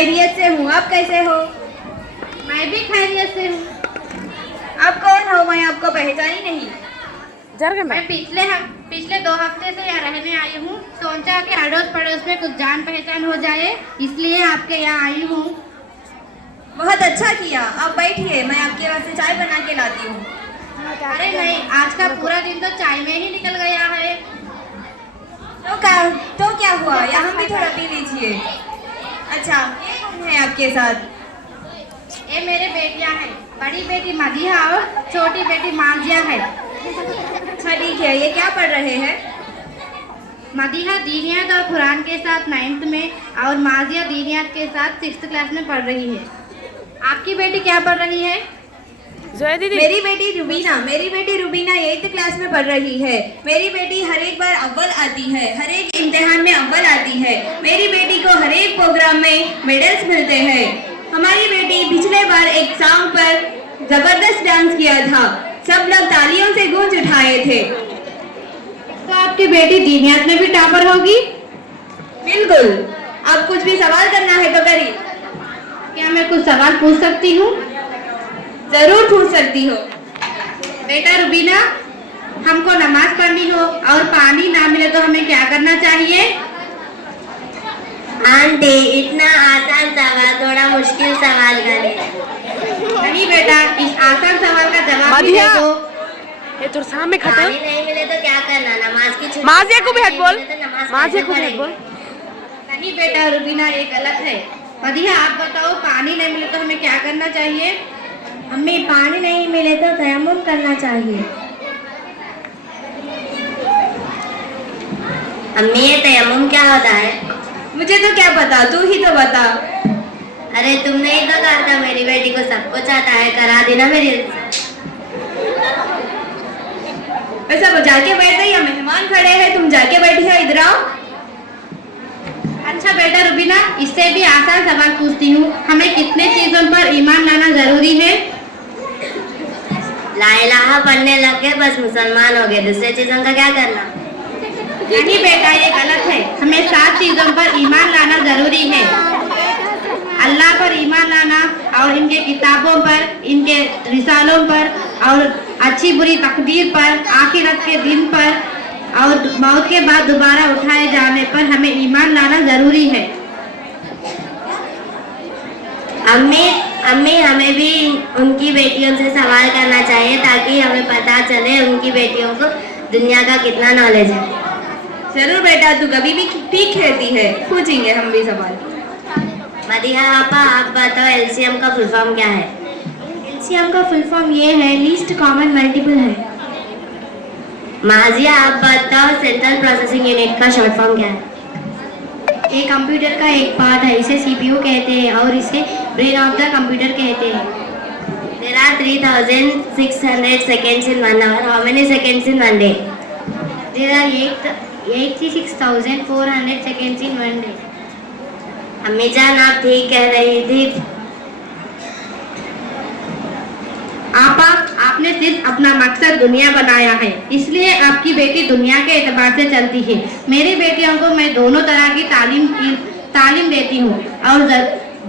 खैरियत से हूँ। आप कैसे हो? मैं भी खैरियत से हूँ। आप कौन हो? मैं आपको पहचानी नहीं। मैं पिछले 2 हफ्ते से यहाँ रहने आई हूँ। सोचा कि अड़ोस पड़ोस में कुछ जान पहचान हो जाए, इसलिए आपके यहाँ आई हूँ। बहुत अच्छा किया। आप बैठिए, मैं आपके वास्ते चाय बना के लाती हूँ। अरे नहीं, आज का पूरा दिन तो चाय में ही निकल गया है। तो क्या हुआ? यहाँ भी थोड़ा पी लीजिए। अच्छा, ये कौन है आपके साथ? ये मेरे बेटियाँ हैं। बड़ी बेटी मदीहा और छोटी बेटी माजिया है। अच्छा ठीक है। ये क्या पढ़ रहे हैं? मदीहा दीनियात और कुरान के साथ 9th में और माजिया दीनियात के साथ 6th क्लास में पढ़ रही है। आपकी बेटी क्या पढ़ रही है? मेरी बेटी रुबीना 8th क्लास में पढ़ रही है। मेरी बेटी हर एक बार अव्वल आती है, हर एक इम्तिहान में अव्वल आती है। मेरी बेटी को हर एक प्रोग्राम में मेडल्स मिलते हैं। हमारी बेटी पिछले बार एक सॉन्ग पर जबरदस्त डांस किया था। सब लोग तालियों से गूंज उठाए थे। तो आपकी बेटी दीनियात में भी टॉपर होगी? बिल्कुल। अब कुछ भी सवाल करना है तो करिए। क्या मैं कुछ सवाल पूछ सकती हूँ? जरूर पूछ सकती हो। बेटा रुबीना, हमको नमाज पढ़नी हो और पानी ना मिले तो हमें क्या करना चाहिए? आंटी, इतना आसान सवाल थोड़ा मुश्किल सवाल करें। नहीं बेटा, इस आसान सवाल का जवाब भी दे दो। ये तो सामने खटो। पानी नहीं मिले तो क्या करना? नमाज की छुट्टी। माजिया को भी हट बोल। नमाज माजिया को भी हट बोल। नहीं बेटा रुबीना, ये गलत है। मदीहा, आप बताओ, पानी नहीं मिले तो हमें क्या करना चाहिए? हमें पानी नहीं मिले तो तयम्मुम करना चाहिए। अम्मी, ये तयम्मुम क्या होता है? मुझे तो क्या पता, तू ही तो बता। अरे तुमने ही तो कहा था मेरी बेटी को सब कुछ आता है, करा देना मेरी। वैसा वो जाके बैठ गई, या मेहमान खड़े हैं, तुम जाके बैठी हो, इधर आओ। अच्छा बेटा रुबीना, इससे भी आसान सवाल पूछती हूँ। हमें कितने चीजों पर ईमान लाना जरूरी है? ला इलाहा पढ़ने लग गए, बस मुसलमान हो गए। दूसरे चीजों का क्या करना? नहीं बेटा, ये गलत है। हमें 7 चीजों पर ईमान लाना जरूरी है। अल्लाह पर ईमान लाना और इनके किताबों पर, इनके रिसालों पर और अच्छी बुरी तकदीर पर, आखिरत के दिन पर और मौत के बाद दोबारा उठाए जाने पर हमें ईमान लाना जरूरी है। अम्मी, हमें भी उनकी बेटियों से सवाल करना चाहिए ताकि हमें पता चले उनकी बेटियों को दुनिया का कितना नॉलेज है। जरूर बेटा, तू कभी भी ठीक कहती है। पूछेंगे हम भी सवाल। मदीहा आपा, आप बताओ एलसीएम का फुल फॉर्म क्या है? एलसीएम का फुल फॉर्म ये है, लीस्ट कॉमन मल्टीपल है। माजिया, आप बताओ सेंट्रल प्रोसेसिंग यूनिट का शॉर्ट फॉर्म क्या है? एक कंप्यूटर का एक पार्ट है, इसे सीपीयू कहते हैं और इसे ब्रेन ऑफ द कंप्यूटर कहते हैं। There are 3,600 seconds in 1 hour. How many seconds in 1 day? There are 86,400 seconds in 1 day. अम्मी जान, आप ठीक कह रही थी। आपने सिर्फ अपना मकसद दुनिया बनाया है, इसलिए आपकी बेटी दुनिया के एतबार से चलती है। मेरी बेटियों को मैं दोनों तरह की तालीम देती हूँ और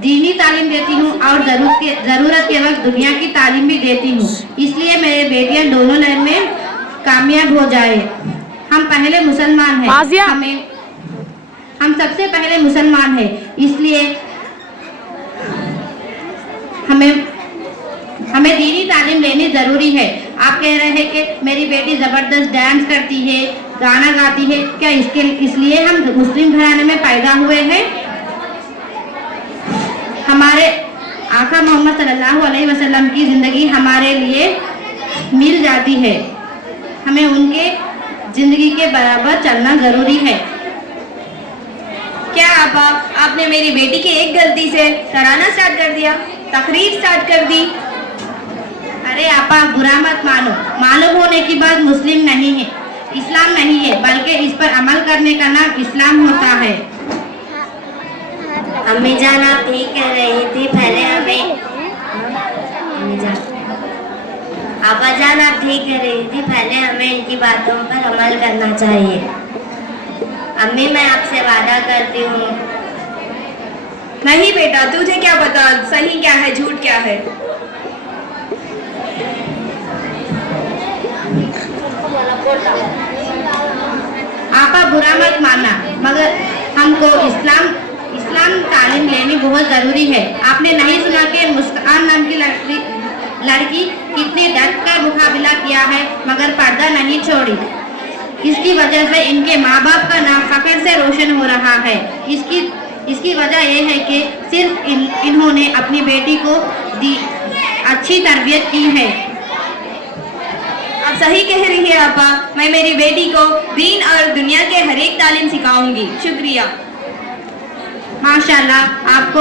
दीनी तालीम देती हूँ और ज़रूरत के वक्त दुनिया की तालीम भी देती हूँ। इसलिए मेरी बेटियाँ दोनों लाइन में कामयाब हो जाए। हम पहले मुसलमान हैं, हम सबसे पहले मुसलमान हैं, इसलिए हमें दीनी तालीम लेनी ज़रूरी है। आप कह रहे हैं कि मेरी बेटी ज़बरदस्त डांस करती है, गाना गाती है, क्या इसलिए हम मुस्लिम घराने में पैदा हुए हैं? हमारे आका मोहम्मद सल्लल्लाहु अलैहि वसल्लम की ज़िंदगी हमारे लिए मिल जाती है। हमें उनके ज़िंदगी के बराबर चलना ज़रूरी है। क्या आपने मेरी बेटी की एक गलती से तराना स्टार्ट कर दिया, तकरीर स्टार्ट कर दी? अरे आपा, बुरा मत मानो। मालूम होने की बात मुस्लिम नहीं है, इस्लाम नहीं है, बल्कि इस पर अमल करने का नाम इस्लाम होता है। अम्मी जान, आप ठीक कह रही थी। पहले हमें आपा जान, आप ठीक कह रही थी। पहले हमें इनकी बातों पर अमल करना चाहिए। अम्मी, मैं आपसे वादा करती हूँ नहीं बेटा, तुझे क्या पता सही क्या है झूठ क्या है। आपा बुरा मत मानना, मगर हमको इस्लाम तालीम लेनी बहुत ज़रूरी है। आपने नहीं सुना कि मुस्कान नाम की लड़की कितनी डट कर मुकाबला किया है मगर पर्दा नहीं छोड़ी। इसकी वजह से इनके माँ बाप का नाम फख्र से रोशन हो रहा है। इसकी वजह यह है कि सिर्फ इन्होंने अपनी बेटी को अच्छी तरबियत की है। आप सही कह रही है आपा, मैं मेरी बेटी को दीन और दुनिया के हर एक तालीम सिखाऊंगी। शुक्रिया। माशाल्लाह, आपको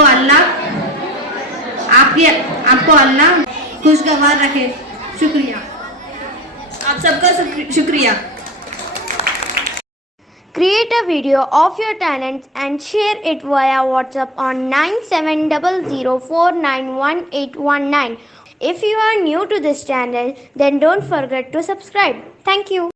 अल्लाह खुशगवार रखे। शुक्रिया। आप सबका शुक्रिया। Create a video of your talents and share it via WhatsApp on 9700491819. If you are new to this channel, then don't forget to subscribe. Thank you.